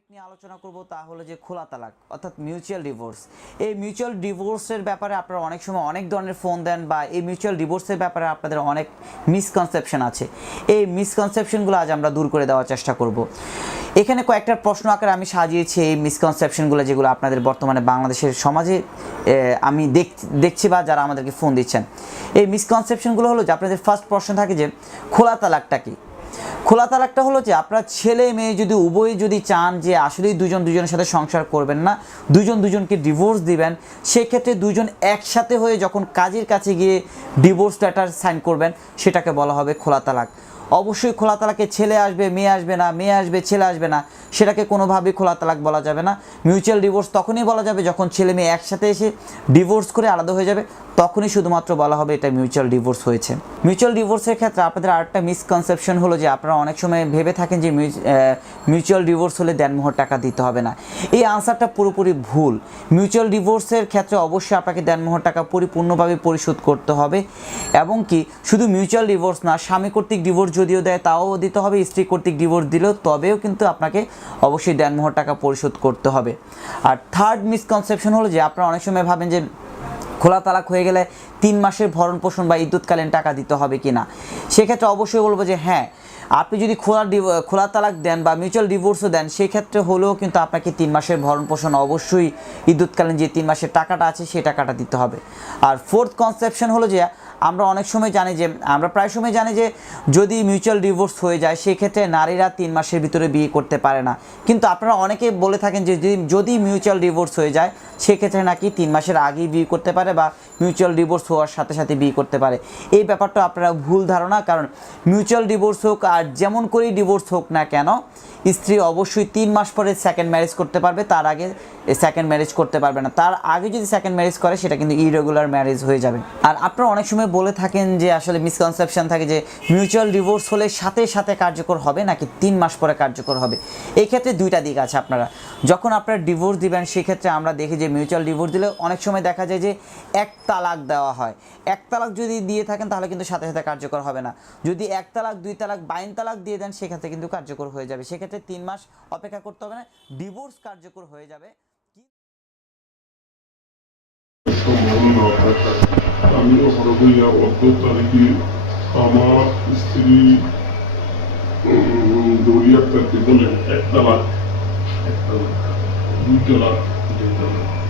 Topic নিয়ে আলোচনা করব তা হলো যে খোলা তালাক, অর্থাৎ মিউচুয়াল ডিভোর্স এই মিউচুয়াল ডিভোর্সের ব্যাপারে আপনারা অনেক সময় অনেক ধরনের ফোন দেন বা এই মিউচুয়াল ডিভোর্সের ব্যাপারে আপনাদের অনেক মিসকনসেপশন আছে। এই মিসকনসেপশনগুলো আজ আমরা দূর করে দেওয়ার চেষ্টা করব। এখানে কয়েকটা প্রশ্ন আকারে আমি সাজিয়েছি এই মিসকনসেপশনগুলো যেগুলো আপনাদের বর্তমানে বাংলাদেশের সমাজে আমি দেখ, দেখছি বা যারা আমাদেরকে ফোন দিচ্ছেন। এই মিসকনসেপশনগুলো হলো যে আপনাদের ফার্স্ট প্রশ্ন থাকে যে খোলা তালাকটা কি? খোলা তালাকটা হলো যে আপনার ছেলে মেয়ে যদি উভয়ে যদি চান যে আসলেই দুজন দুজনের সাথে সংসার করবেন না, দুজন দুজনকে ডিভোর্স দিবেন, সেক্ষেত্রে দুজন একসাথে হয়ে যখন কাজের কাছে গিয়ে ডিভোর্স লেটার সাইন করবেন, সেটাকে বলা হবে খোলা তালাক। অবশ্যই খোলা তালাকে ছেলে আসবে, মেয়ে আসবে না, মেয়ে আসবে, ছেলে আসবে না, সেটাকে কোনোভাবেই খোলা তালাক বলা যাবে না। মিউচুয়াল ডিভোর্স তখনই বলা যাবে যখন ছেলে মেয়ে একসাথে এসে ডিভোর্স করে আলাদা হয়ে যাবে, তখনই শুধুমাত্র বলা হবে এটা মিউচুয়াল ডিভোর্স হয়েছে। মিউচুয়াল ডিভোর্সের ক্ষেত্রে আপনাদের আরেকটা মিসকনসেপশন হলো যে আপনারা অনেক সময় ভেবে থাকেন যে মিউচুয়াল ডিভোর্স হলে দেনমোহর টাকা দিতে হবে না। এই আনসারটা পুরোপুরি ভুল। মিউচুয়াল ডিভোর্সের ক্ষেত্রে অবশ্যই আপনাকে দেনমোহর টাকা পরিপূর্ণভাবে পরিশোধ করতে হবে। এবং কি, শুধু মিউচুয়াল ডিভোর্স না, স্বামী কর্তৃক ডিভোর্স যদিও দেয়, তাও দিতে হবে। স্ত্রী কর্তৃক ডিভোর্স দিলেও তবেও কিন্তু আপনাকে অবশ্যই দেনমোহর টাকা পরিশোধ করতে হবে। আর থার্ড মিসকনসেপশন হলো যে, আপনারা অনেক সময় ভাবেন যে, খোলা তালাক হয়ে গেলে তিন মাসের ভরণ পোষণ বা ইদ্যুৎকালীন টাকা দিতে হবে কি না সেক্ষেত্রে অবশ্যই বলব যে হ্যাঁ আপনি যদি খোলা খোলা তালাক দেন বা মিউচুয়াল ডিভোর্সও দেন, সেক্ষেত্রে হলেও কিন্তু আপনাকে তিন মাসের ভরণ পোষণ অবশ্যই ইদ্যুৎকালীন যে তিন মাসের টাকাটা আছে সেই টাকাটা দিতে হবে। আর ফোর্থ কনসেপশন হলো যে আমরা অনেক সময় জানি যে, আমরা প্রায় সময় জানি যে যদি মিউচুয়াল ডিভোর্স হয়ে যায়, সেক্ষেত্রে নারীরা তিন মাসের ভিতরে বিয়ে করতে পারে না। কিন্তু আপনারা অনেকে বলে থাকেন যে, যদি মিউচুয়াল ডিভোর্স হয়ে যায়, সেক্ষেত্রে নাকি তিন মাসের আগেই বিয়ে করতে পারে বা মিউচুয়াল ডিভোর্স হওয়ার সাথে সাথে বিয়ে করতে পারে। এই ব্যাপারটা আপনারা ভুল ধারণা, কারণ মিউচুয়াল ডিভোর্স হোক আর যেমন করেই ডিভোর্স হোক না কেন, স্ত্রী অবশ্যই তিন মাস পরে সেকেন্ড ম্যারেজ করতে পারবে, তার আগে সেকেন্ড ম্যারেজ করতে পারবে না। তার আগে যদি সেকেন্ড ম্যারেজ করে, সেটা কিন্তু ইরেগুলার ম্যারেজ হয়ে যাবে। আর আপনারা অনেক সময় বলে থাকেন যে আসলে মিসকনসেপশন থাকে যে মিউচুয়াল ডিভোর্স হলে সাথে সাথে কার্যকর হবে নাকি তিন মাস পরে কার্যকর হবে? এই ক্ষেত্রে দুইটা দিক আছে আপনারা। যখন আপনারা ডিভোর্স দিবেন, সেক্ষেত্রে আমরা দেখি যে মিউচুয়াল ডিভোর্স দিলে অনেক সময় দেখা যায় যে এক তালাক দেওয়া হয়। এক তালাক যদি দিয়ে থাকেন, তাহলে কিন্তু সাথে সাথে কার্যকর হবে না। যদি এক তালাক, দুই তালাক, বাইন তালাক দিয়ে দেন, সেক্ষেত্রে কিন্তু কার্যকর হয়ে যাবে। সেক্ষেত্রে তিন মাস অপেক্ষা করতে হবে না ডিভোর্স কার্যকর হয়ে যাবে। আমিও হরবইয়া অর্ধ তারিখে আমার স্ত্রী দৌড়িয়া থাকতে বলেন এক তালাক এক তালাক দুই তালাক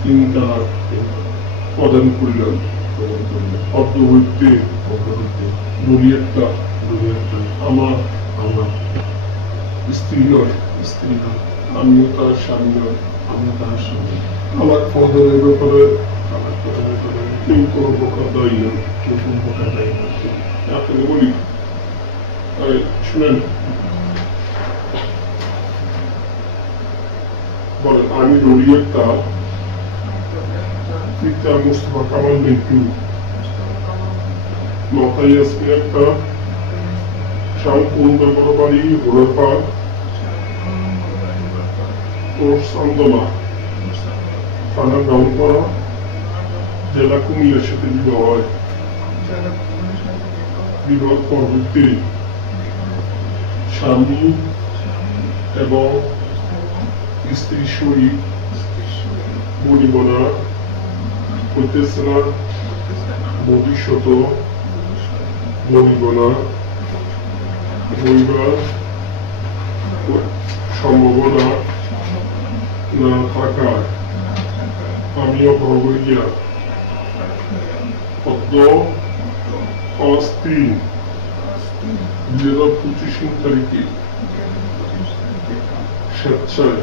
তিন তালাক প্রদান করিলাম। অর্ধ হইতে দৌড়িয়াটা আমার আমার স্ত্রী নয় স্ত্রী নয়, আমিও তার স্বামী নয়, আমিও তার স্বামী আমার পদের ব্যাপারে আমার পদের ব্যাপারে কেউ কোনো প্রকার দায়ী নয় কেউ কোনো প্রকার দায়ী নয় আপনাকে বলি আরে, শুনেন বলেন আমি রড়িয়াটা পিতা মুস্তফা কামাল মিন্টু মাথায় আজকে একটা সম্পূর্ণ বড় বাড়ি ঘোড়ার পাক জেলা কুমিল্লার সাথে বিবাহ হয় বিবাহ পরবর্তী স্বামী এবং স্ত্রী শরীর বনিবনা হইতেছে না বনিবনা হইবার সম্ভাবনা না থাকায় আমিও ভগবইয়া পদ্ম পাঁচ তিন দুই হাজার পঁচিশ তারিখে। স্বেচ্ছায়।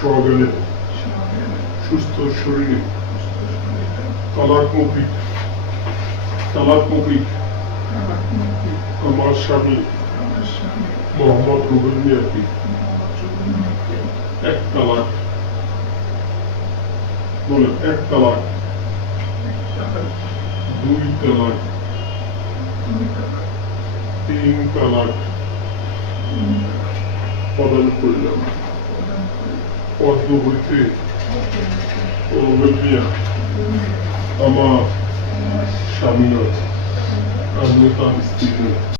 সকালে সুস্থ শরীরে। তালাকমুখী। তালাকমুখী। আমার স্বামী। মোহাম্মদ রুবেল মিয়াকে। এক তালাক। বলে এক তালাক। দুই তলাট তিন তলাট প্রদান করলাম পদ্ম হইতে আমার স্বামী আছে আমি তার স্ত্রী।